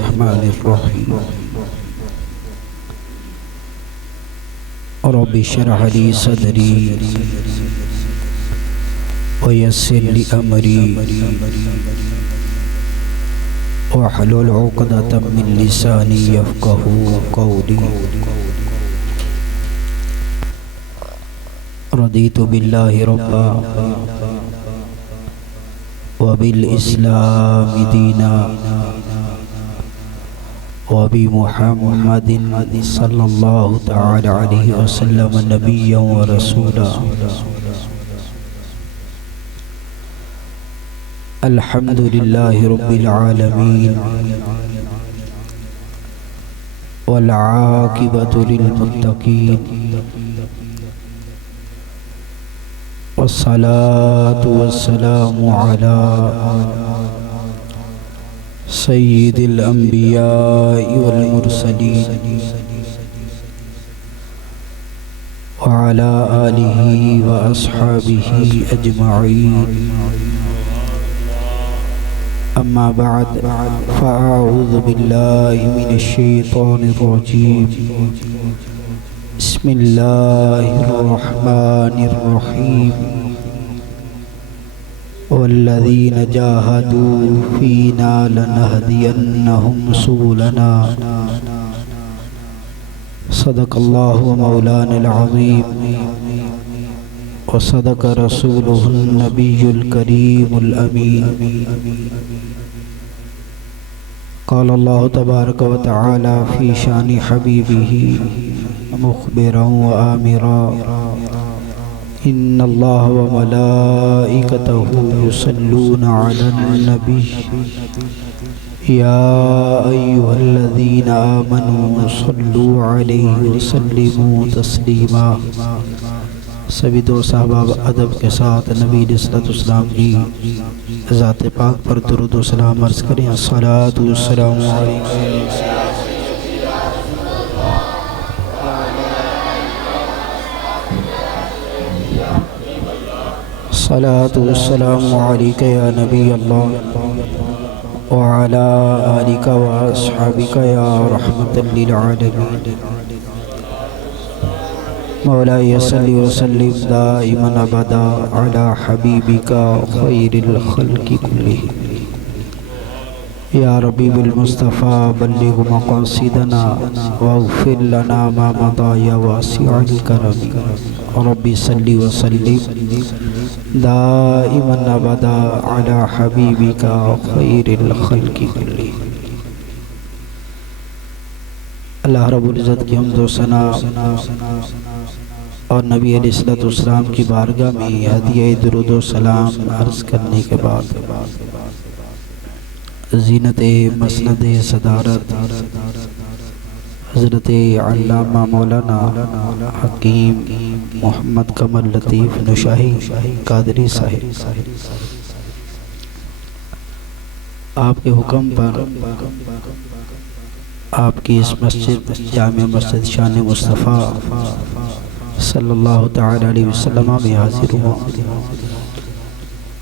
الرحمن الرحيم رب اشرح لي صدري ويسر لي أمري واحلل عقدة من لساني يفقهوا قولي رضيت بالله ربا وبالإسلام دينا وبمحمد صلى الله تعالى عليه وسلم نبيا ورسولا الحمد لله رب العالمين والعاقبة للمتقين والصلاة والسلام على سيد الأنبياء والمرسلين وعلى آله وأصحابه أجمعين أما بعد فأعوذ بالله من الشيطان الرجيم بسم الله الرحمن الرحيم والذين جاهدوا فينا لنهدينهم سبلنا صدق الله مولانا العظيم وصدق رسوله النبي الكريم الأمين قال الله تبارك وتعالى في شان حبيبه مخبرا وآمرا إن الله وملائكته يصلون على النبي يا أيها الذين آمنوا صلوا عليه وسلموا تسليما سبھی دوست احباب ادب کے ساتھ نبی علیہ السلام کی ذات پاک پر درود و سلام عرض کریں الصلاۃ والسلام علیکم الصلاۃ والسلام علیک یا نبی اللہ وعلی آلک واصحابک یا رحمت للعالمین مولاي صل وسلم دائما ابدا على حبيبك خير الخلق كلهم يا ربي بالمصطفى بلغ مقاصدنا واغفر لنا ما مضى يا واسع الكرم ربي صل وسلم دائما ابدا على حبيبك خير الخلق كلهم اللہ رب العزت کی حمد و ثنا اور نبی علیہ السلام کی بارگاہ میں ہدیہ درود و سلام عرض کرنے کے بعد زینت مسند صدارت حضرت علامہ مولانا حکیم محمد قمر لطیف نشاہی قادری صاحب آپ کے حکم پر آپ کی اس مسجد جامع مسجد شان مصطفیٰ صلی اللہ تعالی علیہ وسلم میں حاضر ہوا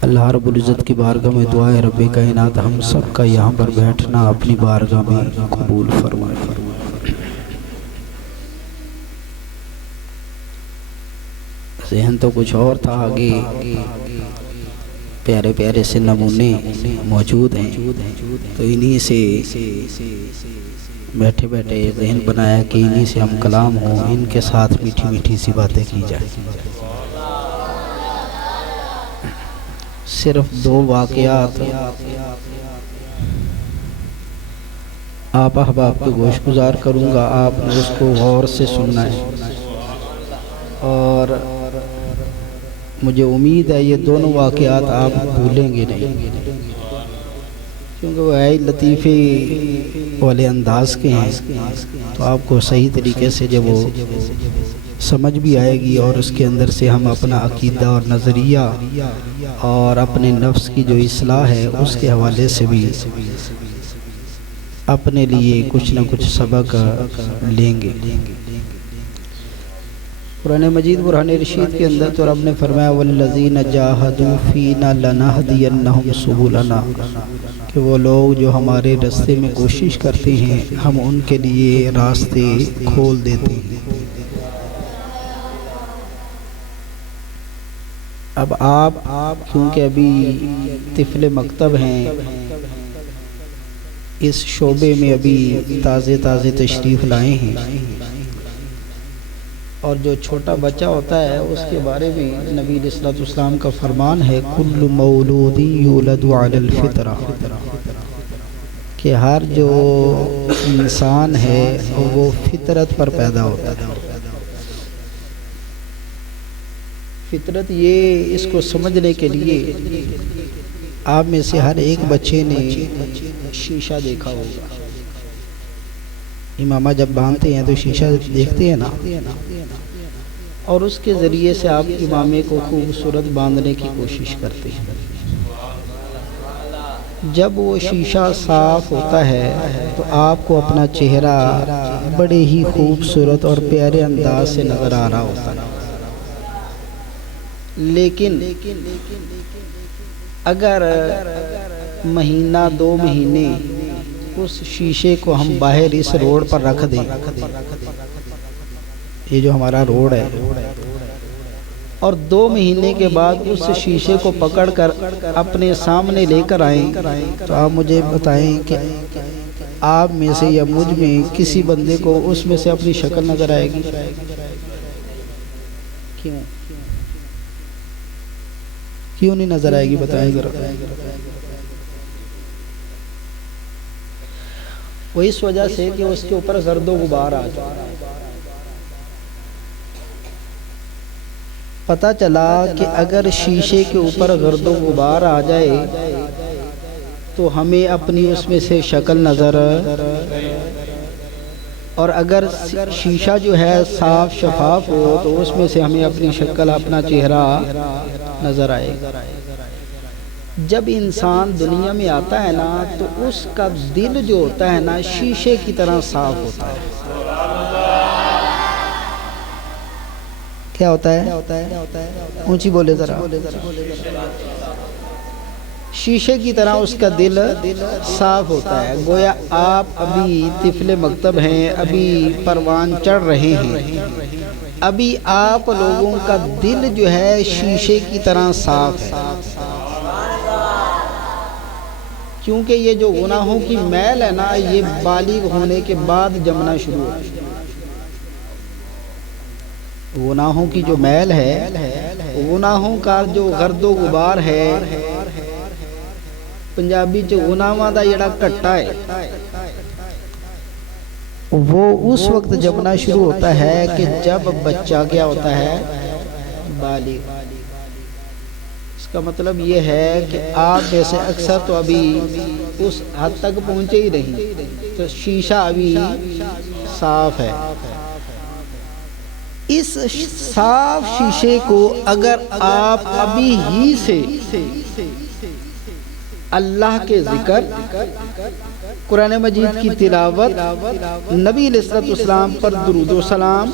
اللہ رب العزت کی بارگاہ میں دعا ہے رب کائنات ہم سب کا یہاں پر بیٹھنا اپنی بارگاہ میں قبول فرمائے ذہن تو کچھ اور تھا آگے پیارے پیارے سے نمونے موجود ہیں تو انہی سے بیٹھے بیٹھے ذہن بنایا کہ انہی سے ہم کلام ہوں ان کے ساتھ میٹھی میٹھی سی باتیں کی جائیں صرف دو واقعات آپ احباب کو گوش گزار کروں گا آپ نے اس کو غور سے سننا ہے اور مجھے امید ہے یہ دونوں واقعات آپ بھولیں گے نہیں کیونکہ وہ لطیفے والے انداز کے ہیں تو آپ کو صحیح طریقے سے جب وہ سمجھ بھی آئے گی اور اس کے اندر سے ہم اپنا عقیدہ اور نظریہ اور اپنے نفس کی جو اصلاح ہے اس کے حوالے سے بھی اپنے لیے کچھ نہ کچھ سبق لیں گے قرآن مجید برہان رشید کے اندر تو رب نے فرمایا والذین جاہدوا فینا لنہدینہم سبلنا، کہ وہ لوگ جو ہمارے راستے میں کوشش کرتے ہیں ہم ان کے لیے راستے کھول دیتے ہیں۔ اب آپ کیونکہ ابھی طفل مکتب ہیں، اس شعبے میں ابھی تازے تشریف لائے ہیں، اور جو چھوٹا بچہ ہوتا ہے اس کے بارے میں نبی علیہ الصلوۃ والسلام کا فرمان ہے کل مولود یولد علی الفطرہ، کہ ہر جو انسان ہے وہ فطرت پر پیدا ہوتا ہے۔ فطرت یہ اس کو سمجھنے کے لیے آپ میں سے ہر ایک بچے نے شیشہ دیکھا ہوگا۔ امامہ جب باندھتے ہیں تو شیشہ دیکھتے ہیں نا، اور اس کے ذریعے سے آپ امامے کو خوبصورت باندھنے کی کوشش کرتے ہیں۔ جب وہ شیشہ صاف ہوتا ہے تو آپ کو اپنا چہرہ بڑے ہی خوبصورت اور پیارے انداز سے نظر آ رہا ہوتا ہے، لیکن اگر مہینہ 2 مہینے اس شیشے کو ہم باہر اس روڈ پر رکھ دیں، یہ جو ہمارا روڈ ہے، اور 2 مہینے کے بعد اس شیشے کو پکڑ کر اپنے سامنے لے کر آئیں، تو آپ مجھے بتائیں کہ آپ میں سے یا مجھ میں کسی بندے کو اس میں سے اپنی شکل نظر آئے گی؟ کیوں نہیں نظر آئے گی؟ بتائیں ذرا۔ وہ اس وجہ سے کہ اس کے اوپر گرد و غبار آ جائے۔ پتہ چلا کہ اگر شیشے کے اوپر گرد و غبار آ جائے تو ہمیں اپنی اس میں سے شکل نظر، اور اگر شیشہ جو ہے صاف شفاف ہو تو اس میں سے ہمیں اپنی شکل، اپنا چہرہ نظر آئے گا۔ جب انسان دنیا میں آتا ہے نا تو اس کا دل جو ہوتا ہے نا شیشے کی طرح صاف ہوتا ہے۔ کیا ہوتا ہے؟ اونچی بولے ذرا۔ شیشے کی طرح اس کا دل صاف ہوتا ہے، گویا آپ ابھی طفل مکتب ہیں، ابھی پروان چڑھ رہے ہیں، ابھی آپ لوگوں کا دل جو ہے شیشے کی طرح صاف ہے، کیونکہ یہ جو گناہوں کی میل ہے نا یہ بالغ ہونے کے بعد جمنا شروع ہوتی ہے۔ گناہوں کی جو میل ہے، گناہوں کا جو گرد و غبار ہے، پنجابی چ گناہاں دا جڑا کٹا ہے، وہ اس وقت جمنا شروع ہوتا ہے کہ جب بچہ کیا ہوتا ہے؟ بالغ۔ اس کا مطلب یہ ہے کہ آپ جیسے اکثر تو ابھی اس حد تک پہنچے ہی نہیں، تو شیشہ ابھی صاف ہے۔ اس صاف شیشے کو اگر آپ ابھی ہی سے اللہ کے ذکر، قرآن مجید کی تلاوت، نبی علیہ الصلوۃ والسلام پر درود و سلام،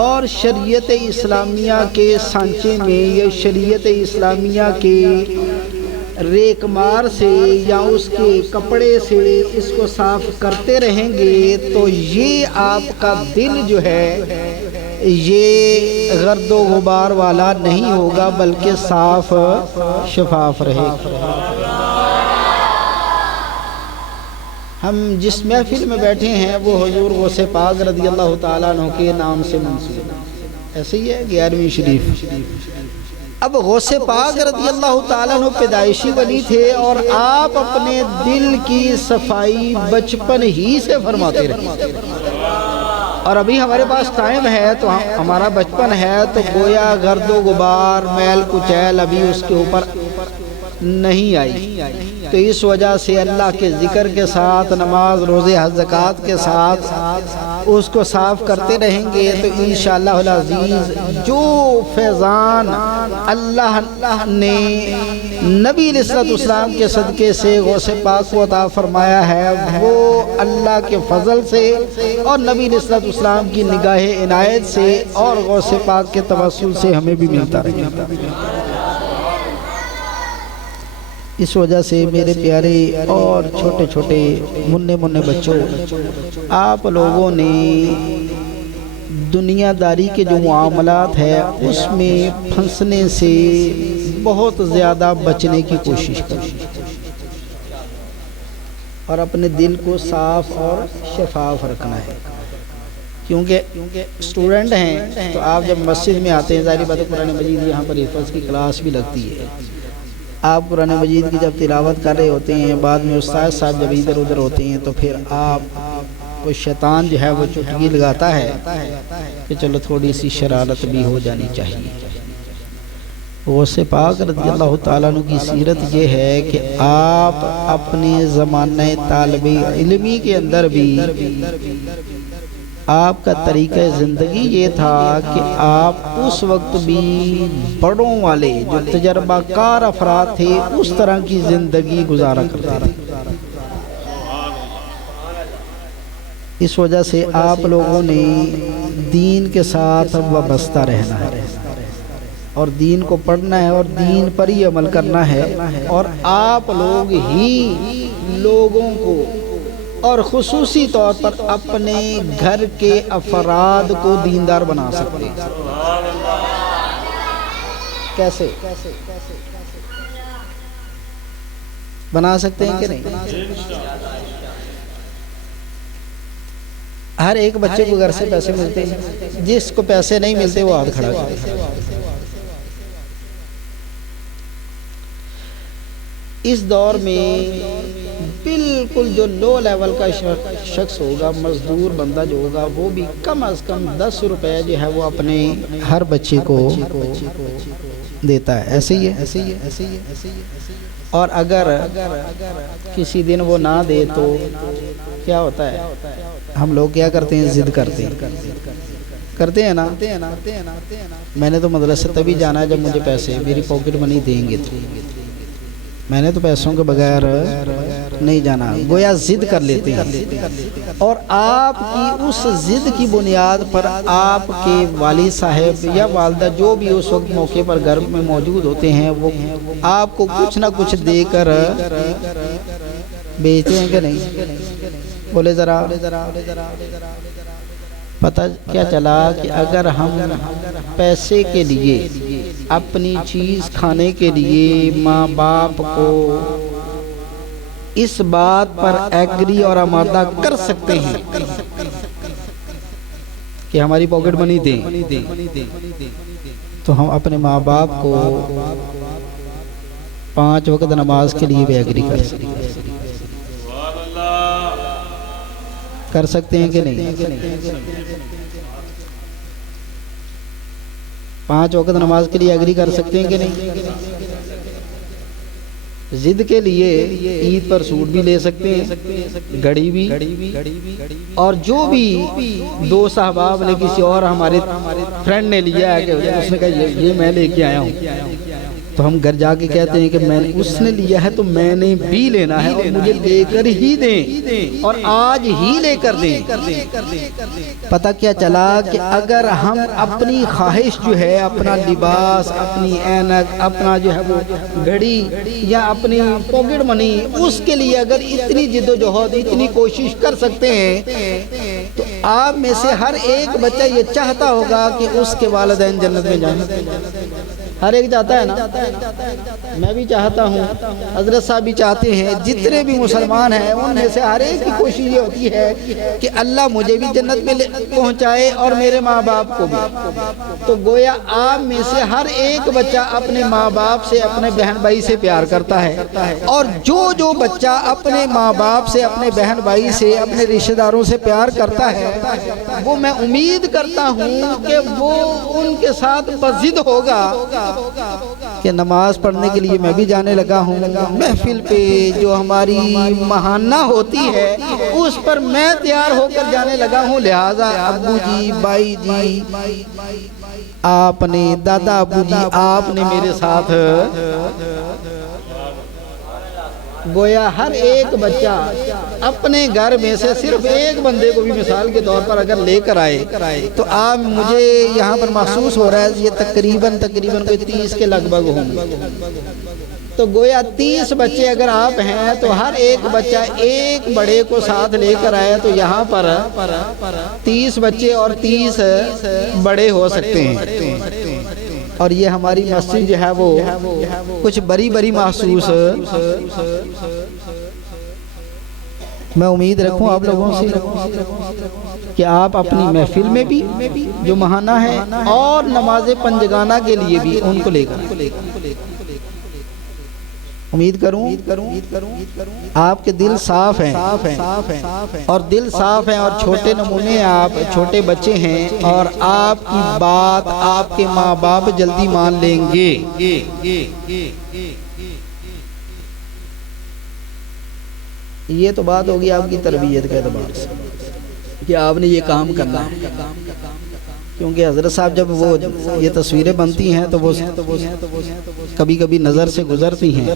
اور شریعت اسلامیہ کے سانچے میں یا شریعت اسلامیہ کے ریکمار سے یا اس کے کپڑے سے اس کو صاف کرتے رہیں گے تو یہ آپ کا دل جو ہے یہ گرد و غبار والا نہیں ہوگا، بلکہ صاف شفاف رہے گا۔ ہم جس محفل میں بیٹھے ہیں وہ حضور غوث پاک رضی اللہ تعالیٰ عنہ کے نام سے منسوب ہے، ایسے ہی ہے 11ویں شریف۔ اب غوث پاک رضی اللہ تعالیٰ عنہ پیدائشی ولی تھے، اور آپ اپنے دل کی صفائی بچپن ہی سے فرماتے رہے، اور ابھی ہمارے پاس ٹائم ہے تو ہمارا بچپن ہے، تو گویا گرد و غبار، میل کچیل ابھی اس کے اوپر نہیں آئی، تو اس وجہ سے اللہ کے ذکر کے ساتھ، نماز، روزے، حج، زکوٰۃ کے ساتھ اس کو صاف کرتے رہیں گے تو انشاءاللہ العزیز جو فیضان اللہ نے نبی علیہ السلام کے صدقے سے غوث پاک کو عطا فرمایا ہے وہ اللہ کے فضل سے اور نبی علیہ السلام کی نگاہ عنایت سے اور غوث پاک کے توسل سے ہمیں بھی ملتا رہے گا۔ اس وجہ سے میرے پیارے اور چھوٹے چھوٹے منع بچوں، آپ لوگوں نے دنیا داری کے جو معاملات ہے اس میں پھنسنے سے بہت زیادہ بچنے کی کوشش کریں اور اپنے دل کو صاف اور شفاف رکھنا ہے، کیونکہ اسٹوڈنٹ ہیں تو آپ جب مسجد میں آتے ہیں ظاہری بات ہے قرآن مجید یہاں پر حفظ کی کلاس بھی لگتی ہے، آپ قرآن مجید کی جب تلاوت کر رہے ہوتے ہیں بعد میں استاد صاحب جب ادھر ادھر ہوتے ہیں تو پھر آپ کو شیطان جو ہے وہ چٹکی لگاتا ہے کہ چلو تھوڑی سی شرارت بھی ہو جانی چاہیے۔ غوث پاک رضی اللہ تعالیٰ عنہ کی سیرت یہ ہے کہ آپ اپنے زمانہ طالب علمی کے اندر بھی آپ کا طریقہ زندگی یہ تھا کہ آپ اس وقت بھی بڑوں والے جو تجربہ کار افراد تھے اس طرح کی زندگی گزارا کرتے تھے۔ اس وجہ سے آپ لوگوں نے دین کے ساتھ وابستہ رہنا ہے اور دین کو پڑھنا ہے اور دین پر ہی عمل کرنا ہے، اور آپ لوگ ہی لوگوں کو اور خصوصی طور پر اپنے گھر کے افراد کو دیندار بنا سکتے ہیں۔ کیسے بنا سکتے ہیں کہ نہیں؟ ہر ایک بچے کو گھر سے پیسے ملتے ہیں، جس کو پیسے نہیں ملتے وہ ہاتھ کھڑا کرے۔ اس دور میں بالکل جو لو لیول کا شخص ہوگا، مزدور بندہ جو ہوگا، وہ بھی کم از کم 10 روپے جو ہے وہ اپنے ہر بچے کو دیتا ہے، ایسے ہی ہے۔ اور اگر کسی دن وہ نہ دے تو کیا ہوتا ہے؟ ہم لوگ کیا کرتے ہیں؟ ضد کرتے ہیں نا، میں نے تو مدرسے تبھی جانا ہے جب مجھے پیسے میری پاکٹ منی دیں گے، تو میں نے تو پیسوں کے بغیر نہیں جانا، گویا ضد کر لیتے ہیں۔ اور آپ کی اس ضد کی بنیاد پر آپ کے والد صاحب یا والدہ جو بھی اس وقت موقع پر گھر میں موجود ہوتے ہیں وہ آپ کو کچھ نہ کچھ دے کر بیچتے ہیں کہ نہیں؟ بولے ذرا پتہ کیا چلا کہ اگر ہم پیسے کے لیے اپنی چیز کھانے کے لیے ماں باپ کو اس بات پر ایگری اور آمادہ کر سکتے ہیں کہ ہماری پاکٹ منی دیں، تو ہم اپنے ماں باپ کو 5 وقت نماز کے لیے بھی ایگری کر سکتے ہیں کہ نہیں؟ 5 وقت نماز کے لیے ایگری کر سکتے ہیں کہ نہیں؟ ضد کے لیے عید پر سوٹ بھی لے سکتے ہیں، گھڑی بھی، اور جو بھی دوست احباب نے کسی اور ہمارے فرینڈ نے لیا ہے کہ اس نے کہا یہ میں لے کے آیا ہوں، تو ہم گھر جا کے کہتے ہیں کہ اس نے لیا ہے تو میں نے بھی لینا ہے اور مجھے لے کر ہی دیں اور آج ہی لے کر دیں۔ پتہ کیا چلا کہ اگر ہم اپنی خواہش جو ہے، اپنا لباس، اپنی اینک، اپنا جو ہے وہ گھڑی یا اپنی پاکٹ منی، اس کے لیے اگر اتنی جد و جہد، اتنی کوشش کر سکتے ہیں تو آپ میں سے ہر ایک بچہ یہ چاہتا ہوگا کہ اس کے والدین جنت میں جائیں۔ ہر ایک چاہتا ہے نا، میں بھی چاہتا ہوں، حضرت صاحب بھی چاہتے ہیں، جتنے بھی مسلمان ہیں ان میں سے ہر ایک کی کوشش یہ ہوتی ہے کہ اللہ مجھے بھی جنت میں پہنچائے اور میرے ماں باپ کو بھی۔ تو گویا آپ میں سے ہر ایک بچہ اپنے ماں باپ سے، اپنے بہن بھائی سے پیار کرتا ہے، اور جو بچہ اپنے ماں باپ سے، اپنے بہن بھائی سے، اپنے رشتہ داروں سے پیار کرتا ہے وہ میں امید کرتا ہوں کہ وہ ان کے ساتھ بضد ہوگا کہ نماز پڑھنے کے لیے میں بھی جانے لگا ہوں، محفل پہ جو ہماری ماہانہ ہوتی ہے اس پر میں تیار ہو کر جانے لگا ہوں، لہٰذا ابو جی، بائی جی، آپ نے، دادا ابو جی، آپ نے میرے ساتھ گویا ہر ایک بچہ اپنے گھر میں سے صرف ایک بندے کو بھی مثال کے طور پر اگر لے کر آئے تو آپ مجھے یہاں پر محسوس ہو رہا ہے یہ تقریباً کوئی 30 کے لگ بھگ ہوں گے، تو گویا 30 بچے اگر آپ ہیں تو ہر ایک بچہ ایک بڑے کو ساتھ لے کر آئے تو یہاں پر 30 بچے اور 30 بڑے ہو سکتے ہیں، اور یہ ہماری مسجد جو ہے وہ کچھ بڑی محسوس، میں امید رکھوں آپ لوگوں سے کہ آپ اپنی محفل میں بھی جو ماہانہ ہے اور نماز پنجگانہ کے لیے بھی ان کو لے کر، امید کروں آپ کے دل صاف ہیں اور دل صاف ہیں اور چھوٹے نمونے ہیں، آپ چھوٹے بچے ہیں اور آپ کی بات آپ کے ماں باپ جلدی مان لیں گے۔ یہ تو بات ہوگی آپ کی تربیت کے اعتبار سے کہ آپ نے یہ کام کرنا ہے، کیونکہ حضرت صاحب جب وہ یہ تصویریں بنتی ہیں تو وہ کبھی کبھی نظر سے گزرتی ہیں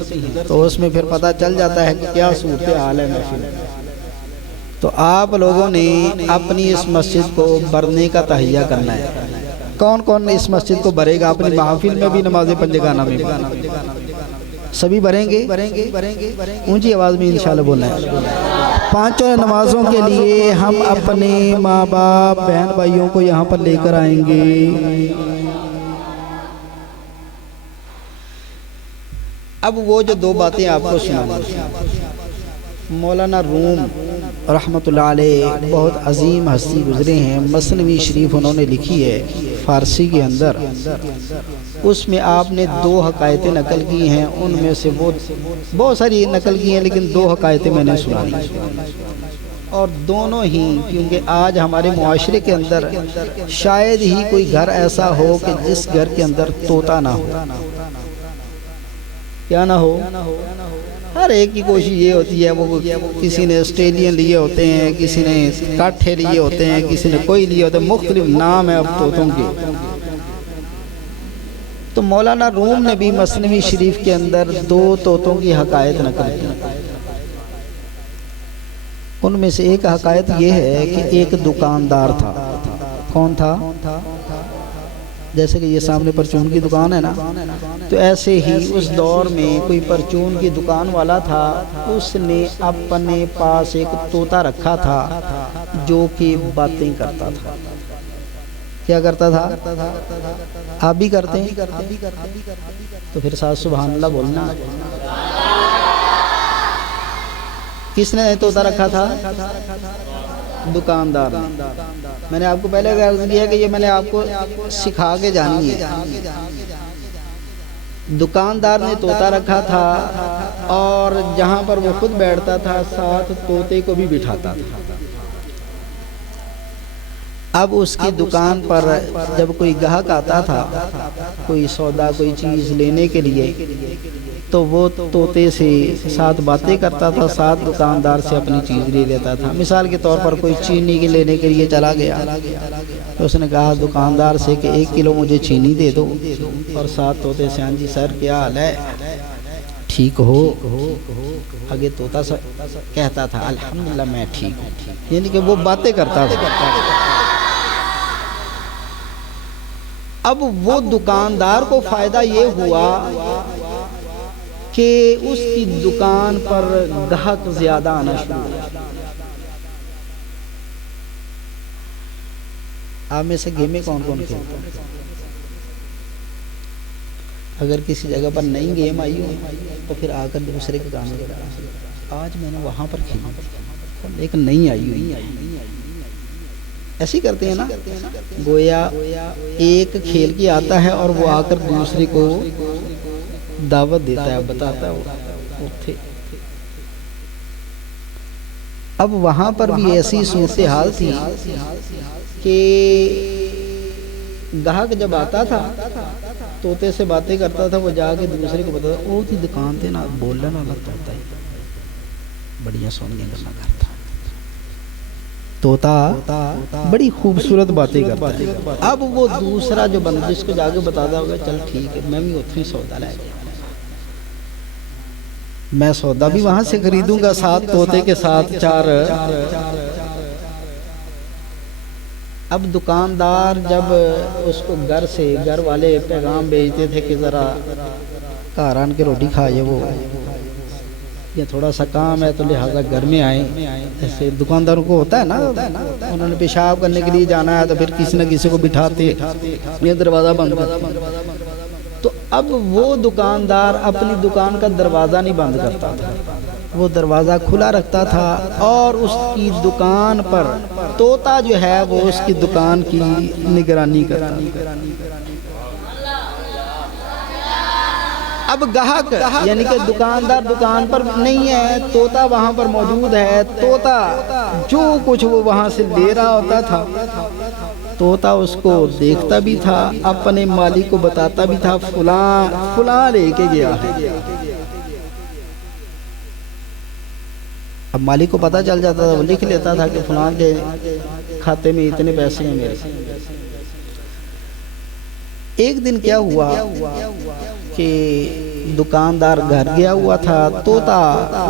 تو اس میں پھر پتہ چل جاتا ہے کہ کیا صورتحال ہے محفل میں۔ تو آپ لوگوں نے اپنی اس مسجد کو بھرنے کا تہیہ کرنا ہے۔ کون کون اس مسجد کو بھرے گا اپنی محافل میں بھی، نماز پنجگانہ میں بھی؟ سبھی بھریں گے؟ اونچی آواز میں انشاءاللہ بولنا ہے۔ پانچوں نمازوں کے لیے ہم اپنے ماں باپ بہن بھائیوں کو یہاں پر لے کر آئیں گے۔ اب وہ جو دو باتیں آپ کو سناؤں، مولانا روم رحمت اللہ علیہ بہت عظیم ہستی گزرے ہیں، مثنوی شریف انہوں نے لکھی ہے فارسی کے اندر، اس میں آپ نے 2 حکایتیں نقل کی ہیں، ان میں سے وہ بہت ساری نقل کی ہیں لیکن 2 حکایتیں میں نے سنانی، اور دونوں ہی کیونکہ آج ہمارے معاشرے کے اندر شاید ہی کوئی گھر ایسا ہو کہ جس گھر کے اندر طوطا نہ ہو، کیا نہ ہو، ہر ایک کی کوشش یہ ہوتی ہے، وہ کسی نے آسٹریلین لیے ہوتے ہیں، کسی نے کاٹھے لیے ہوتے ہیں، کسی نے کوئی لیے ہوتے ہیں، مختلف نام ہیں اب طوطوں کے۔ تو مولانا روم نے بھی مثنوی شریف کے اندر 2 طوطوں کی حکایت نقل کی، ان میں سے ایک حکایت یہ ہے کہ ایک دکاندار تھا، کون تھا؟ جیسے کہ یہ سامنے پرچون کی دکان ہے نا، تو ایسے ہی اس دور میں کوئی پرچون کی دکان والا تھا، اس نے اپنے پاس ایک طوطا رکھا تھا جو کہ باتیں کرتا تھا۔ کیا کرتا تھا؟ آپ بھی کرتے ہیں تو پھر ساتھ سبحان اللہ بولنا۔ کس نے طوطا رکھا تھا؟ دکاندار نے۔ میں نے آپ کو پہلے عرض کیا کہ یہ میں نے آپ کو سکھا کے جانی ہے۔ دکاندار نے طوطا رکھا تھا اور جہاں پر وہ خود بیٹھتا تھا ساتھ طوطے کو بھی بٹھاتا تھا۔ اب اس کی دکان پر جب کوئی گاہک آتا تھا کوئی سودا کوئی چیز لینے کے لیے تو وہ طوطے سے ساتھ باتیں کرتا تھا، ساتھ دکاندار سے اپنی چیز لے لیتا تھا۔ مثال کے طور پر کوئی چینی کے لینے کے لیے چلا گیا تو اس نے کہا دکاندار سے کہ 1 کلو مجھے چینی دے دو، اور ساتھ طوطے سے ہاں جی سر کیا حال ہے، ٹھیک ہو؟ آگے طوطا کہتا تھا الحمدللہ میں ٹھیک ہوں، یعنی کہ وہ باتیں کرتا تھا۔ اب وہ دکاندار کو فائدہ یہ ہوا کہ اس کی دکان پر گاہک زیادہ آنا شروع ہوا۔ آپ میں سے گیمیں کون کون کھیلتے ہیں؟ اگر کسی جگہ پر نئی گیم آئی ہو تو پھر آ کر دوسرے کے کام کرنا۔ آج میں نے وہاں پر کھیلی لیکن نہیں آئی ہوئی، ایسی کرتے ہیں نا، گویا ایک کھیل کی آتا ہے اور وہ آ کر دوسرے کو دعوت دیتا ہے، بتاتا ہے تھے۔ اب وہاں پر بھی ایسی صورتحال تھی کہ گاہک جب آتا تھا طوطے سے باتیں کرتا تھا، وہ جا کے دوسرے کو بتاتا او تھی دکان تے نا بولن والا طوطا ہی بڑیاں سونیاں گلاں کرتا، طوطا بڑی خوبصورت باتیں کرتا ہے۔ اب وہ دوسرا جو بندہ جس کو جا کے بتاتا ہوگا چل ٹھیک ہے میں بھی اتھوں ہی سودا لے گیا، میں سودا بھی وہاں سے خریدوں گا، ساتھ طوطے کے ساتھ چار۔ اب دکاندار جب اس کو گھر والے پیغام بھیجتے تھے کہ ذرا گھر آن کے روٹی کھائے، وہ یہ تھوڑا سا کام ہے تو لہٰذا گھر میں آئیں، ایسے دکانداروں کو ہوتا ہے نا، انہوں نے پیشاب کرنے کے لیے جانا ہے تو پھر کسی نہ کسی کو بٹھاتے یہ دروازہ بند کرتے، تو اب وہ دکاندار اپنی دکان کا دروازہ نہیں بند کرتا تھا، وہ دروازہ کھلا رکھتا تھا اور اس کی دکان پر طوطا جو ہے وہ اس کی دکان کی نگرانی کرتا۔ اب گاہک یعنی کہ دکاندار دکان پر نہیں ہے، طوطا وہاں پر موجود ہے، طوطا جو کچھ وہ وہاں سے لے رہا ہوتا تھا طوطا اس کو دیکھتا بھی تھا، اپنے مالک کو بتاتا بھی تھا فلاں لے کے گیا ہے۔ اب مالک کو پتہ چل جاتا تھا، وہ لکھ لیتا تھا کہ فلاں کے کھاتے میں اتنے پیسے ہیں میرے۔ ایک دن کیا ہوا کہ دکاندار گھر گیا ہوا تھا، طوطا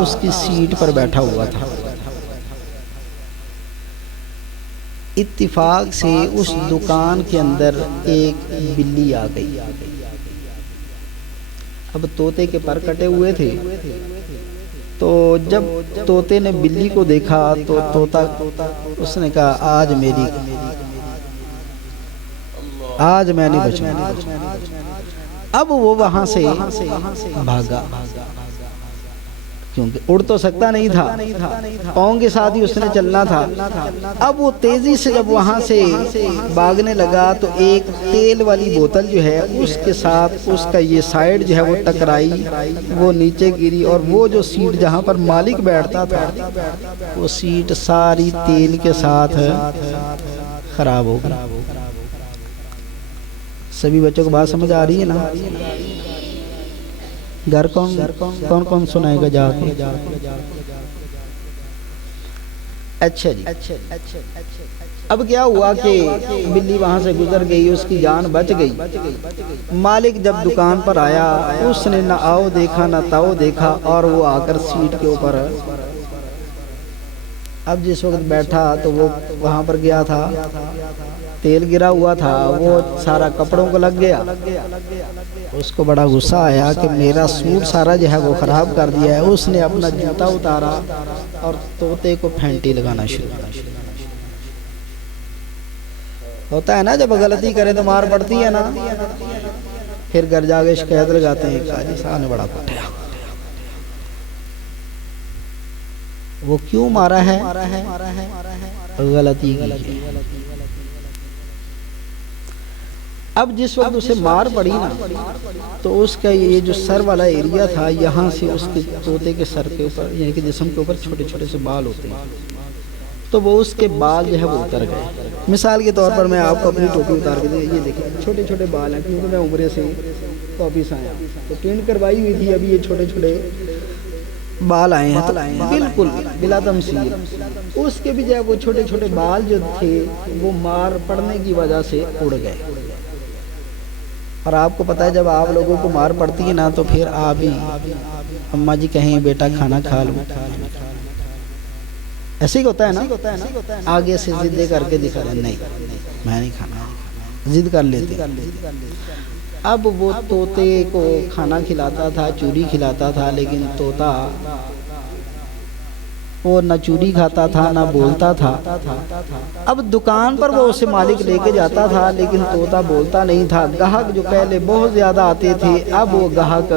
اس کی سیٹ پر بیٹھا ہوا تھا، اتفاق سے اس دکان کے اندر ایک بلی آ گئی۔ اب طوطے کے پر کٹے ہوئے تھے، تو جب طوطے نے بلی کو دیکھا تو طوطا اس نے کہا آج میں نہیں بچوں۔ اب وہ وہاں سے بھاگا، کیونکہ اڑ تو سکتا نہیں تھا، پاؤں کے ساتھ ہی اس نے چلنا تھا۔ اب وہ تیزی سے جب وہاں سے بھاگنے لگا تو ایک تیل والی بوتل جو ہے اس کے ساتھ اس کا یہ سائیڈ جو ہے وہ ٹکرائی، وہ نیچے گری، اور وہ جو سیٹ جہاں پر مالک بیٹھتا تھا وہ سیٹ ساری تیل کے ساتھ خراب ہو گئی۔ سبھی بچوں کو بات سمجھ آ رہی ہے نا؟ گھر کون سنائے گا جا کے؟ اچھا جی، اب کیا ہوا کہ بلی وہاں سے گزر گئی، اس کی جان بچ گئی۔ مالک جب دکان پر آیا اس نے نہ آؤ دیکھا نہ تاؤ دیکھا، اور وہ آ کر سیٹ کے اوپر، اب جس وقت بیٹھا تو وہ وہاں پر گیا تھا، تیل گرا ہوا تھا، وہ سارا کپڑوں کو لگ گیا، اس کو بڑا غصہ آیا کہ میرا سوٹ سارا جو ہے وہ خراب کر دیا ہے۔ اس نے اپنا جوتا اتارا اور طوطے کو پھینٹی لگانا شروع کیا۔ ہوتا ہے نا جب غلطی کرے تو مار پڑتی ہے نا، پھر گھر جا کے شکایت لگاتے ہیں قاضی صاحب نے بڑا کٹیا۔ وہ کیوں مارا ہے؟ غلطی کی۔ اب جس وقت اسے مار پڑی نا تو اس کا یہ جو سر والا ایریا تھا، یہاں سے اس کے طوطے کے سر کے اوپر یعنی کہ جسم کے اوپر چھوٹے چھوٹے سے بال ہوتے ہیں، تو وہ اس کے بال جو ہے وہ اتر گئے۔ مثال کے طور پر میں آپ کو اپنی ٹوپی اتار کے دیں، یہ دیکھیں چھوٹے چھوٹے بال ہیں، کیونکہ میں عمرے سے واپس آیا تو ٹریننگ کروائی ہوئی تھی، ابھی یہ چھوٹے چھوٹے بال آئے ہیں، تو بالکل بلا تمثیل اس کے بھی جو ہے وہ چھوٹے چھوٹے بال جو تھے وہ مار پڑنے کی وجہ سے اڑ گئے۔ اور آپ کو پتہ ہے جب آپ لوگوں کو مار پڑتی ہے نا تو پھر آپ ہی اماں جی کہیں بیٹا کھانا کھا لو، ایسے ہی ہوتا ہے نا، آگے سے ضدیں کر کے دکھا رہے نہیں میں نہیں کھانا، ضد کر لیتے۔ اب وہ طوطے کو کھانا کھلاتا تھا، چوری کھلاتا تھا، لیکن طوطا وہ نہ چوری کھاتا تھا نہ بولتا تھا۔ اب دکان پر وہ اسے مالک لے کے جاتا تھا لیکن طوطا بولتا نہیں تھا۔ گاہک جو پہلے بہت زیادہ آتے تھے اب وہ گاہک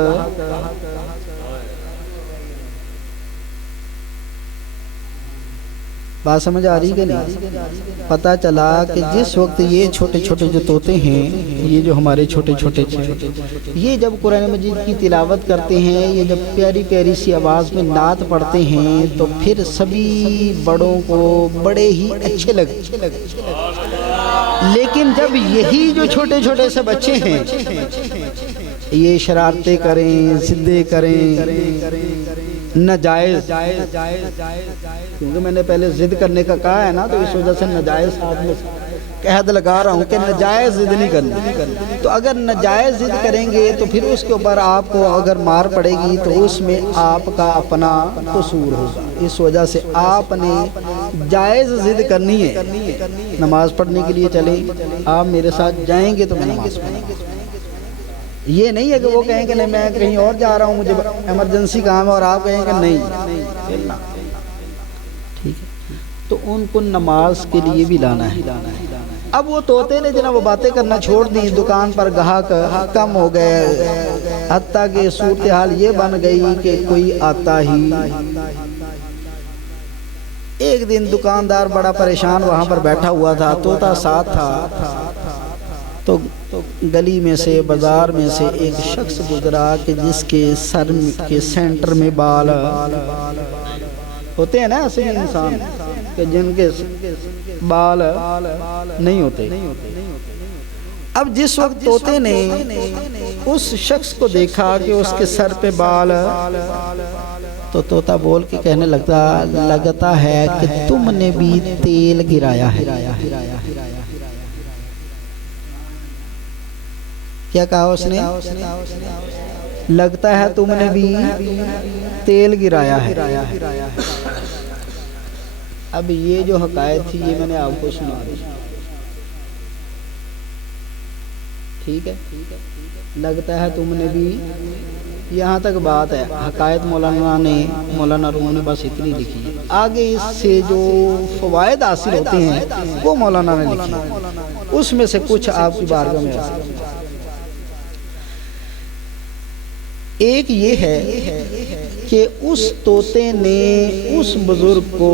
بات سمجھ آ رہی کہ نہیں؟ پتہ چلا کہ جس وقت یہ چھوٹے چھوٹے جو طوطے ہیں، یہ جو ہمارے چھوٹے چھوٹے یہ جب قرآن مجید کی تلاوت کرتے ہیں، یہ جب پیاری پیاری سی آواز میں نعت پڑھتے ہیں، تو پھر سبھی بڑوں کو بڑے ہی اچھے لگتے۔ لیکن جب یہی جو چھوٹے چھوٹے سے بچے ہیں یہ شرارتیں کریں، ضدیں کریں، ناجائز، کیونکہ میں نے پہلے ضد کرنے کا کہا ہے نا، تو اس وجہ سے ناجائز ہاتھ میں عہد لگا رہا ہوں کہ ناجائز ضد نہیں کرنی۔ تو اگر ناجائز ضد کریں گے تو پھر اس کے اوپر آپ کو اگر مار پڑے گی تو اس میں آپ کا اپنا قصور ہوگا۔ اس وجہ سے آپ نے جائز ضد کرنی ہے۔ نماز پڑھنے کے لیے چلیں، آپ میرے ساتھ جائیں گے تو میں نماز پڑھوں گا۔ یہ نہیں ہے کہ وہ کہیں کہ نہیں میں کہیں اور جا رہا ہوں، مجھے ایمرجنسی کام ہے، اور آپ کہیں کہ نہیں، ٹھیک ہے؟ تو ان کو نماز کے لیے بھی لانا ہے۔ اب وہ طوطے نے جناب وہ باتیں کرنا چھوڑ دی، دکان پر گاہک کم ہو گئے، حتیٰ کہ صورتحال یہ بن گئی کہ کوئی آتا ہی۔ ایک دن دکاندار بڑا پریشان وہاں پر بیٹھا ہوا تھا، طوطا ساتھ تھا، تو گلی میں سے، بازار میں سے ایک شخص گزرا کہ جس کے سر کے سینٹر میں بال ہوتے ہیں نا، ایسے انسان کہ جن کے بال نہیں ہوتے۔ اب جس وقت طوطے نے اس شخص کو دیکھا کہ اس کے سر پہ بال، تو طوطا بول کے کہنے لگتا ہے کہ تم نے بھی تیل گرایا ہے۔ کیا کہا اس نے؟ لگتا ہے تم نے بھی تیل گرایا ہے۔ اب یہ جو حقائق تھی یہ میں نے آپ کو سنا دی، ٹھیک ہے؟ لگتا ہے تم نے بھی، یہاں تک بات ہے۔ حقائق مولانا روم نے بس اتنی لکھی ہے، آگے اس سے جو فوائد حاصل ہوتے ہیں وہ مولانا نے لکھی، اس میں سے کچھ آپ کی بارگاہ میں آ۔ ایک یہ ہے کہ اس طوطے نے اس بزرگ کو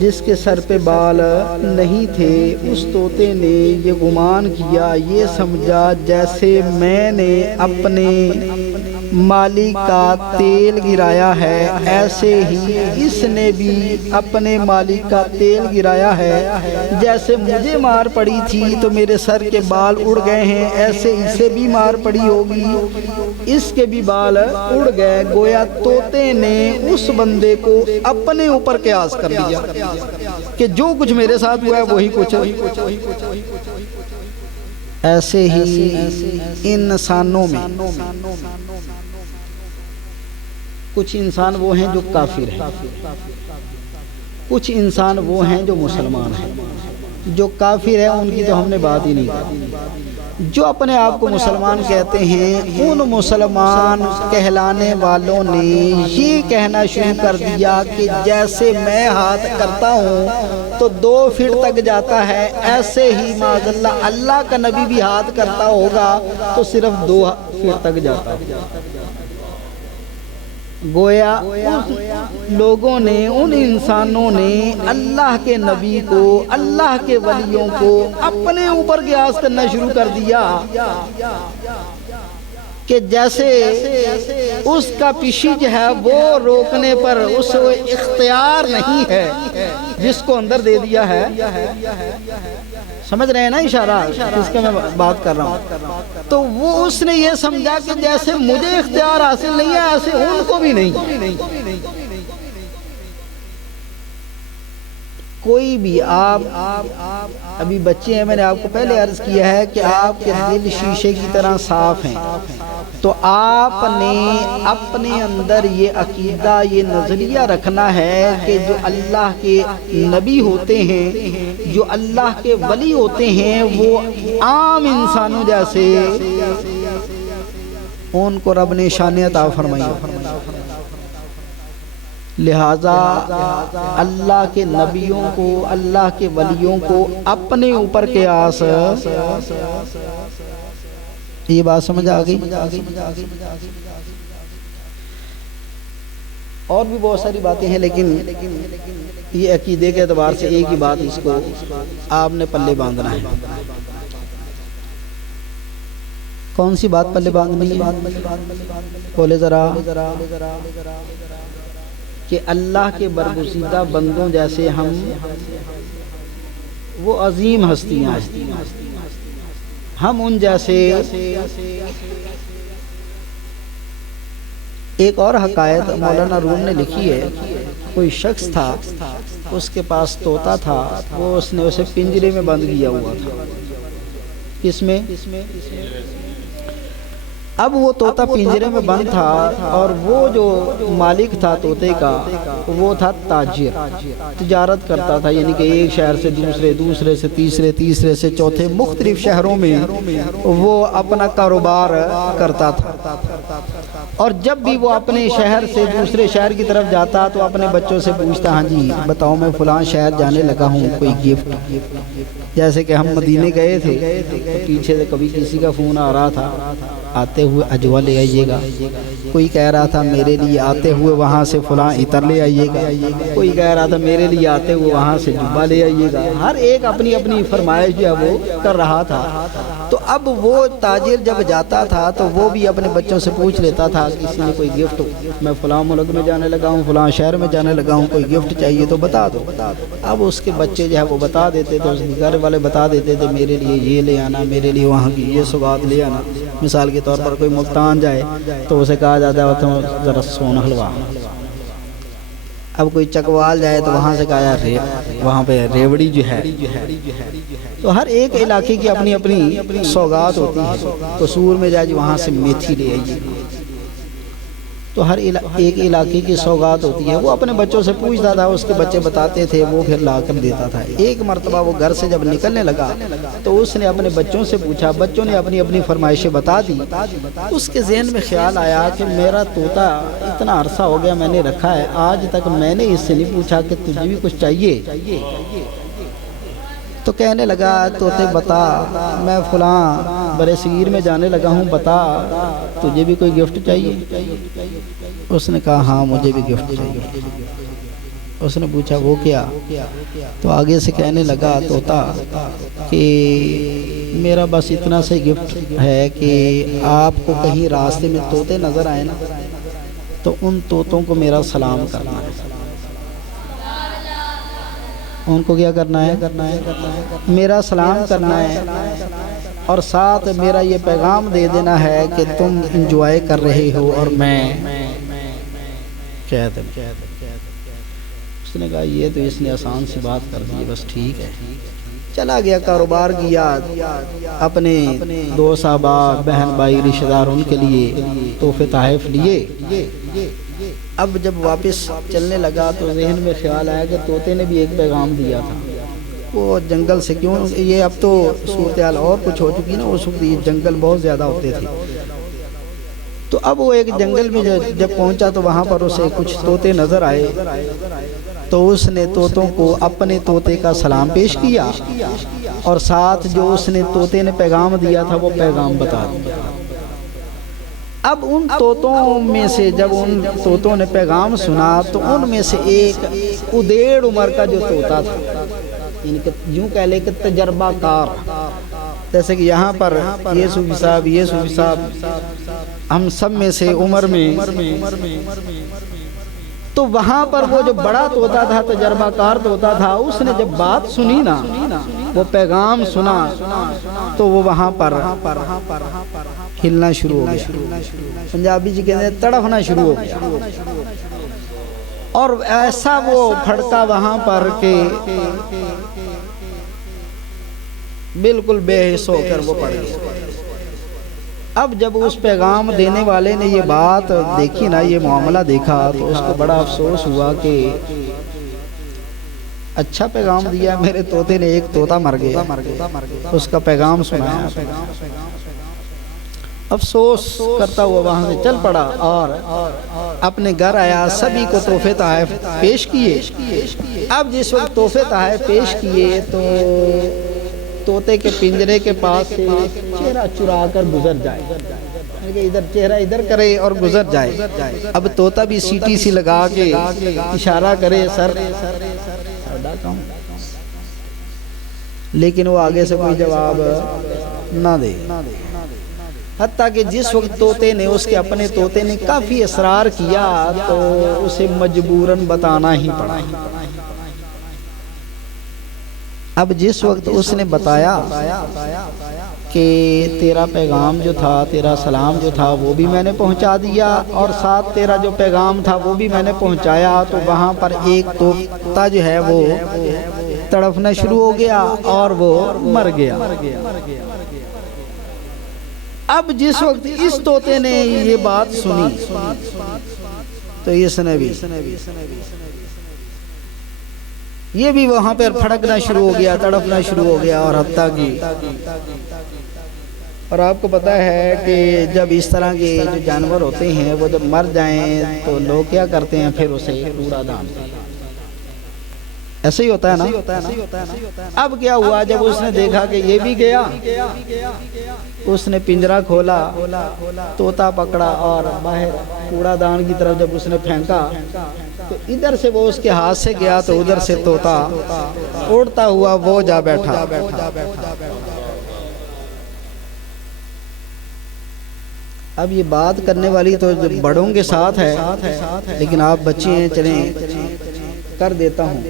جس کے سر پہ بال نہیں تھے، اس طوطے نے یہ گمان کیا، یہ سمجھا جیسے میں نے اپنے مالک کا تیل گرایا ہے، ایسے ہی اس نے بھی اپنے مالک کا تیل گرایا ہے۔ جیسے مجھے مار پڑی تھی تو میرے سر کے بال اڑ گئے ہیں، ایسے اسے بھی مار پڑی ہوگی، اس کے بھی بال اڑ گئے۔ گویا طوطے نے اس بندے کو اپنے اوپر قیاس کر دیا کہ جو کچھ میرے ساتھ ہوا ہے وہی کچھ۔ ایسے ہی انسانوں میں کچھ انسان وہ ہیں جو کافر ہیں، کچھ انسان وہ ہیں جو مسلمان ہیں۔ جو کافر ہیں ان کی تو ہم نے بات ہی نہیں کی۔ جو اپنے آپ کو مسلمان کہتے ہیں، ان مسلمان کہلانے والوں نے یہ کہنا شروع کر دیا کہ جیسے میں ہاتھ کرتا ہوں تو 2 فٹ تک جاتا ہے، ایسے ہی معاذ اللہ اللہ کا نبی بھی ہاتھ کرتا ہوگا تو صرف 2 فٹ تک جاتا ہے۔ گویا ان لوگوں نے، ان انسانوں نے اللہ کے نبی کو، اللہ کے ولیوں کو اپنے اوپر قیاس کرنا شروع کر دیا کہ جیسے اس کا پیشی جو ہے وہ روکنے پر اس کو اختیار نہیں ہے جس کو اندر دے دیا ہے۔ سمجھ رہے ہیں نا اشارہ جس کے میں بات کر رہا ہوں؟ تو وہ اس نے یہ سمجھا کہ جیسے مجھے اختیار حاصل نہیں ہے ایسے ان کو بھی نہیں۔ کوئی بھی آپ ابھی بچے ہیں، میں نے آپ کو پہلے عرض کیا ہے کہ آپ کے دل شیشے کی طرح صاف ہیں، تو آپ نے اپنے اندر یہ عقیدہ، یہ نظریہ رکھنا ہے کہ جو اللہ کے نبی ہوتے ہیں، جو اللہ کے ولی ہوتے ہیں، وہ عام انسانوں جیسے ان کو رب نے شان عطا فرمائی۔ لہذا اللہ کے نبیوں کو، اللہ کے ولیوں کو اپنے اوپر قیاس، یہ بات سمجھ آ گئی؟ اور بھی بہت ساری باتیں ہیں لیکن یہ عقیدے کے اعتبار سے ایک ہی بات اس کو آپ نے پلے باندھنا ہے۔ کون سی بات پلے باندھنی ہے؟ بولے ذرا، کہ اللہ کے برگزیدہ بندوں جیسے ہم وہ عظیم ہستیاں ہیں، ہم ان جیسے۔ ایک اور حکایت مولانا روم نے لکھی ہے، کوئی شخص تھا، اس کے پاس طوطا تھا، وہ اس نے اسے پنجرے میں بند کیا ہوا تھا۔ کس میں؟ اب وہ طوطا پنجرے میں بند تھا، اور وہ جو مالک تھا طوطے کا وہ تھا تاجر، تجارت کرتا تھا، یعنی کہ ایک شہر سے دوسرے، دوسرے سے تیسرے، تیسرے سے چوتھے، مختلف شہروں میں وہ اپنا کاروبار کرتا تھا۔ اور جب بھی وہ اپنے شہر سے دوسرے شہر کی طرف جاتا تو اپنے بچوں سے پوچھتا، ہاں جی بتاؤ میں فلاں شہر جانے لگا ہوں، کوئی گفٹ؟ جیسے کہ ہم مدینے گئے تھے تو پیچھے سے کبھی کسی کا فون آ رہا تھا، آتے ہوئے اجوا لے آئیے گا، کوئی کہہ رہا تھا میرے لیے آتے ہوئے وہاں سے فلاں عطر لے آئیے گا، کوئی کہہ رہا تھا میرے لیے آتے ہوئے وہاں سے جبہ لے آئیے گا۔ ہر ایک اپنی اپنی فرمائش جو ہے وہ کر رہا تھا۔ تو اب وہ تاجر جب جاتا تھا تو وہ بھی اپنے بچوں سے پوچھ لیتا تھا، کسی نے کوئی گفٹ، میں فلاں ملک میں جانے لگا ہوں، فلاں شہر میں جانے لگا ہوں، کوئی گفٹ چاہیے تو بتا دو۔ اب اس کے بچے جو ہے وہ بتا دیتے تھے، اس کے گھر والے بتا دیتے تھے میرے لیے یہ لے آنا، میرے لیے وہاں کی یہ سوغات لے آنا۔ مثال کے طور پر کوئی ملتان جائے تو اسے کہا جاتا ہے تو ذرا سونا حلوہ۔ اب کوئی چکوال جائے تو وہاں سے کہا وہاں پہ ریوڑی جو ہے۔ تو ہر ایک علاقے کی اپنی اپنی سوغات ہوتی ہے۔ قصور میں جائے وہاں سے میتھی لے آئیے۔ تو ہر ایک علاقے کی سوغات ہوتی ہے۔ وہ اپنے بچوں سے پوچھتا تھا، اس کے بچے بتاتے تھے، وہ پھر لا کر دیتا تھا۔ ایک مرتبہ وہ گھر سے جب نکلنے لگا تو اس نے اپنے بچوں سے پوچھا، بچوں نے اپنی اپنی فرمائشیں بتا دی۔ اس کے ذہن میں خیال آیا کہ میرا طوطا اتنا عرصہ ہو گیا میں نے رکھا ہے، آج تک میں نے اس سے نہیں پوچھا کہ تجھے بھی کچھ چاہیے۔ تو کہنے لگا طوطے بتا، میں فلاں برے صغیر میں جانے لگا ہوں، بتا تجھے بھی کوئی گفٹ چاہیے؟ اس نے کہا ہاں مجھے بھی گفٹ چاہیے۔ اس نے پوچھا وہ کیا؟ تو آگے سے کہنے لگا طوطا کہ میرا بس اتنا سے گفٹ ہے کہ آپ کو کہیں راستے میں طوطے نظر آئے نا تو ان طوطوں کو میرا سلام کرنا ہے۔ ان کو کیا کرنا ہے؟ میرا سلام کرنا ہے، اور ساتھ میرا یہ پیغام دے دینا ہے کہ تم انجوائے کر رہے ہو اور میں کہہ دوں۔ اس نے کہا یہ تو اس نے آسان سی بات کر دی، بس ٹھیک ہے۔ چلا گیا، کاروبار کیا، اپنے دوست احباب بہن بھائی رشتہ دار ان کے لیے تحفے تحائف لیے۔ اب جب واپس چلنے لگا تو ذہن میں خیال آیا کہ طوطے نے بھی ایک پیغام دیا تھا۔ وہ جنگل سے، کیوں یہ اب تو صورتحال اور کچھ ہو چکی نا، اس وقت یہ جنگل بہت زیادہ ہوتے تھے۔ تو اب وہ ایک جنگل میں جب پہنچا تو وہاں پر اسے کچھ طوطے نظر آئے، تو اس نے طوطوں کو اپنے طوطے کا سلام پیش کیا، اور ساتھ جو اس نے طوطے نے پیغام دیا تھا وہ پیغام بتا دیا۔ اب ان طوطوں میں سے جب ان طوطوں نے پیغام سنا تو ان میں سے ایک ادیڑ عمر کا جو طوطا تھا، یعنی کہ یوں کہہ لے کہ تجربہ کار، جیسے کہ یہاں پر یہ صوفی صاحب ہم سب میں سے عمر میں، تو وہاں پر وہ جو بڑا طوطا تھا، تجربہ کار طوطا تھا، اس نے جب بات سنی نا، وہ پیغام سنا تو وہ وہاں پر ہلنا شروع ہو گیا۔ پنجابی جی کہتے ہیں تڑپنا شروع ہو گیا، اور ایسا وہ پھڑکا وہاں پر کہ بالکل بے حس ہو کر وہ پڑ گیا۔ اب جب اس پیغام دینے والے نے یہ بات دیکھی نا، یہ معاملہ دیکھا، تو اس کو بڑا افسوس ہوا کہ اچھا پیغام دیا میرے طوطے نے، ایک طوطا مر گیا، اس کا پیغام سنایا۔ افسوس کرتا ہوا وہاں سے چل پڑا اور اپنے گھر آیا، سبھی کو تحفے تحائف پیش کیے۔ اب جس وقت تحفے تحائف پیش کیے تو طوطے کے پنجرے کے پاس سے چہرہ چرا کر گزر جائے، ادھر چہرہ ادھر کرے اور گزر جائے۔ اب طوطا بھی سیٹی سی لگا کے اشارہ کرے سر، کہوں، لیکن وہ آگے سے کوئی جواب نہ دے، حتیٰ کہ جس وقت طوطے نے، اس کے اپنے طوطے نے کافی اصرار کیا تو اسے مجبوراً بتانا ہی پڑا۔ اب جس وقت اس نے بتایا کہ تیرا پیغام جو تھا، تیرا سلام جو تھا وہ بھی میں نے پہنچا دیا، اور ساتھ تیرا جو پیغام تھا وہ بھی میں نے پہنچایا، تو وہاں پر ایک طوطا جو ہے وہ تڑپنا شروع ہو گیا اور وہ مر گیا۔ اب جس وقت اس طوطے نے یہ بات سنی تو اس نے بھی یہ بھی وہاں پر پھڑکنا شروع ہو گیا، تڑپنا شروع ہو گیا، اور حتیٰ کی، اور آپ کو پتہ ہے کہ جب اس طرح کے جو جانور ہوتے ہیں وہ جب مر جائیں تو لوگ کیا کرتے ہیں، پھر اسے کوڑا دان، ایسے ہی ہوتا ہے نا۔ اب کیا ہوا، جب اس نے دیکھا کہ یہ بھی گیا، اس نے پنجرہ کھولا، طوطا پکڑا اور باہر کوڑا دان کی طرف جب اس نے پھینکا تو ادھر سے وہ اس کے ہاتھ سے گیا تو ادھر سے طوطا اڑتا ہوا وہ جا بیٹھا۔ اب یہ بات کرنے والی تو بڑوں کے ساتھ ہے، لیکن آپ بچے ہیں، چلیں کر دیتا ہوں۔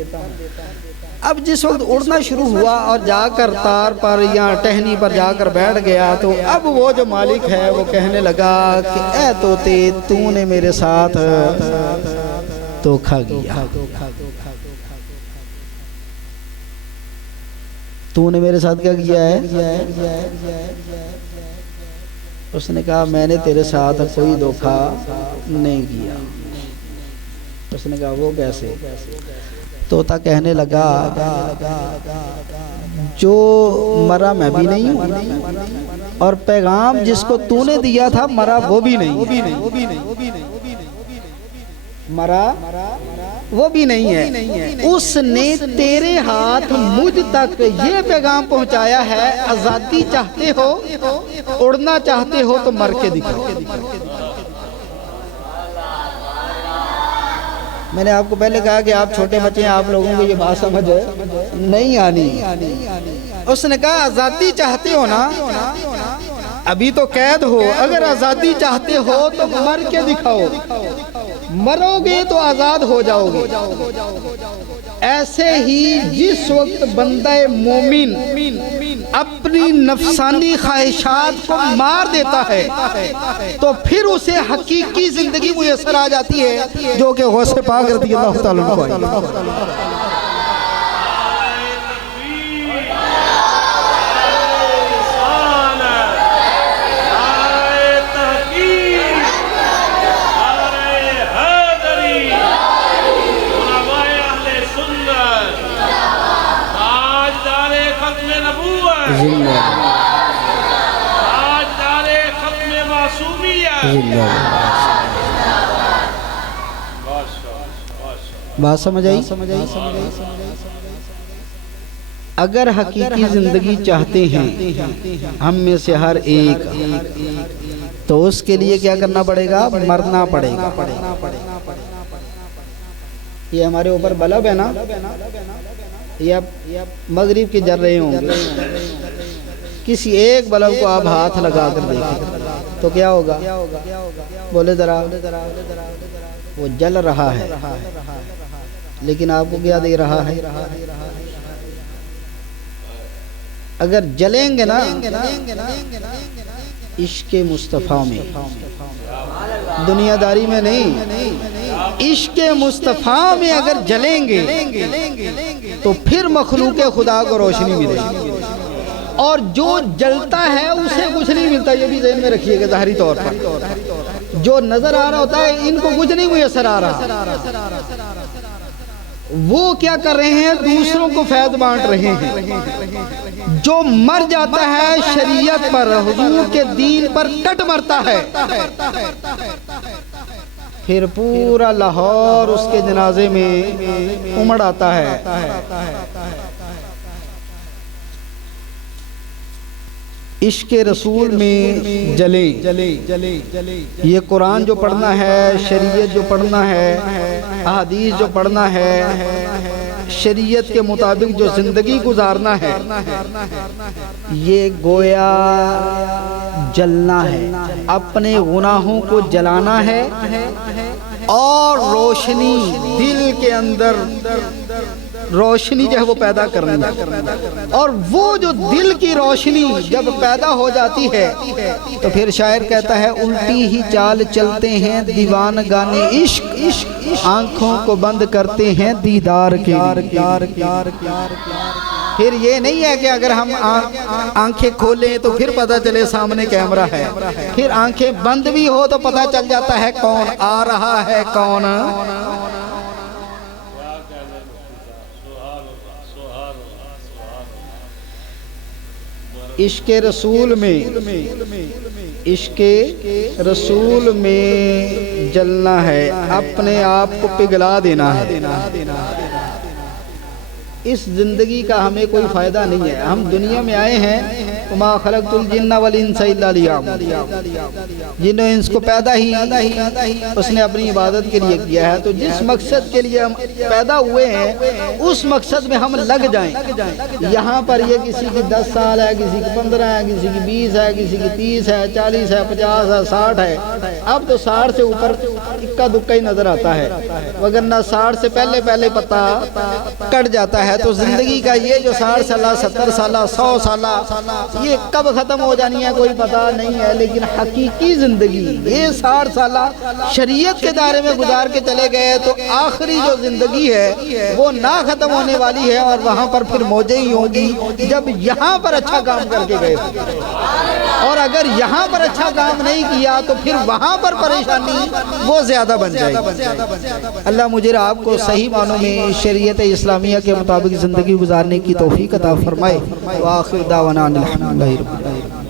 اب جس وقت اڑنا شروع ہوا اور جا کر تار پر یا ٹہنی پر جا کر بیٹھ گیا تو اب وہ جو مالک ہے وہ کہنے لگا کہ اے طوطے، تو نے میرے ساتھ دھوکا کیا، تو نے میرے ساتھ کیا کیا ہے؟ اس نے کہا میں نے تیرے ساتھ کوئی دھوکا نہیں کیا۔ اس نے کہا وہ کیسے؟ طوطا کہنے لگا جو مرا میں بھی نہیں ہوں، اور پیغام جس کو تو نے دیا تھا مرا وہ بھی نہیں، مرا وہ بھی نہیں ہے، اس نے تیرے ہاتھ مجھ تک یہ پیغام پہنچایا ہے، آزادی چاہتے ہو، اڑنا چاہتے ہو تو مر کے دکھاؤ۔ میں نے آپ کو پہلے کہا کہ آپ چھوٹے بچے ہیں، آپ لوگوں کو یہ بات سمجھ نہیں آنی۔ اس نے کہا آزادی چاہتے ہو نا، ابھی تو قید ہو، اگر آزادی چاہتے ہو تو مر کے دکھاؤ، مرو گے تو آزاد ہو جاؤ گے۔ ایسے ہی جس وقت بندہ مومن اپنی نفسانی خواہشات کو مار دیتا ہے تو پھر اسے حقیقی زندگی میسر آ جاتی ہے، جو کہ غوث پاک رضی اللہ تعالیٰ عنہ آئی۔ بات سمجھ آئی؟ اگر حقیقی زندگی چاہتے ہیں ہم میں سے ہر ایک، تو اس کے لیے کیا کرنا پڑے گا؟ مرنا پڑے گا۔ یہ ہمارے اوپر بلب ہے نا، یا مغرب کے جر رہے ہوں گے، کسی ایک بلب کو آپ ہاتھ لگا کر دیکھیں تو کیا ہوگا؟ بولے ذرا، وہ جل رہا ہے، لیکن آپ کو کیا دے رہا ہے؟ اگر جلیں گے نا عشق مصطفیٰ میں، دنیا داری میں نہیں، عشق مصطفیٰ میں اگر جلیں گے تو پھر مخلوق خدا کو روشنی ملے گی، اور جو جلتا ہے اسے کچھ نہیں ملتا۔ یہ بھی ذہن میں رکھیے گا، ظاہری طور پر جو نظر آ رہا ہوتا ہے ان کو کچھ نہیں میسر آ رہا، وہ کیا کر رہے ہیں؟ دوسروں کو فیض بانٹ رہے ہیں۔ جو مر جاتا ہے شریعت پر، حضور کے دین پر کٹ مرتا ہے، پھر پورا لاہور اس کے جنازے میں امڑ آتا ہے۔ عشق رسول میں جلیں، یہ قرآن جو پڑھنا ہے، شریعت جو پڑھنا ہے، احادیث جو پڑھنا ہے، شریعت کے مطابق جو زندگی گزارنا ہے یہ گویا جلنا ہے، اپنے گناہوں کو جلانا ہے اور روشنی دل کے اندر روشنی جو ہے وہ پیدا کرنی ہے، اور وہ جو دل کی روشنی جب پیدا ہو جاتی ہے تو پھر شاعر کہتا ہے الٹی ہی چال چلتے ہیں دیوان گانے عشق، آنکھوں کو بند کرتے ہیں دیدار کے لیے۔ پھر یہ نہیں ہے کہ اگر ہم آنکھیں کھولیں تو پھر پتہ چلے سامنے کیمرہ ہے، پھر آنکھیں بند بھی ہو تو پتہ چل جاتا ہے کون آ رہا ہے کون۔ عشق رسول میں جلنا ہے، اپنے آپ کو پگھلا دینا ہے۔ اس زندگی کا ہمیں کوئی فائدہ نہیں ہے، ہم دنیا میں آئے ہیں وَمَا خَلَقْتُ الْجِنَّ وَالْإِنسَ إِلَّا لِيَعْبُدُونِ، جن و انس کو پیدا ہی اس نے اپنی عبادت کے لیے کیا ہے، تو جس مقصد کے لیے ہم پیدا ہوئے ہیں اس مقصد میں ہم لگ جائیں۔ یہاں پر یہ کسی کی 10 سال ہے، کسی کی 15 ہے، کسی کی 20 ہے، کسی کی 30 ہے، 40 ہے، 50 ہے، 60 ہے، اب تو 60 سے اوپر اکا دکا ہی نظر آتا ہے، وگرنہ 60 سے پہلے پتہ کٹ جاتا ہے۔ تو زندگی کا یہ جو 60 سالہ 70 سالہ 100 سالہ یہ کب ختم ہو جانی ہے کوئی پتہ نہیں ہے، لیکن حقیقی زندگی یہ 60 سالہ شریعت کے دائرے میں گزار کے چلے گئے تو آخری جو زندگی ہے وہ نہ ختم ہونے والی ہے، اور وہاں پر پھر موجیں ہی ہوں گی جب یہاں پر اچھا کام کر کے گئے، اور اگر یہاں پر اچھا کام نہیں کیا تو پھر وہاں پر پریشانی وہ زیادہ بن جائے گی۔ اللہ مجھے آپ کو صحیح معنوں میں شریعت اسلامیہ کے مطابق زندگی گزارنے کی توفیق عطا فرمائے۔ وآخر دعوانا الحمدللہ رب العالمین۔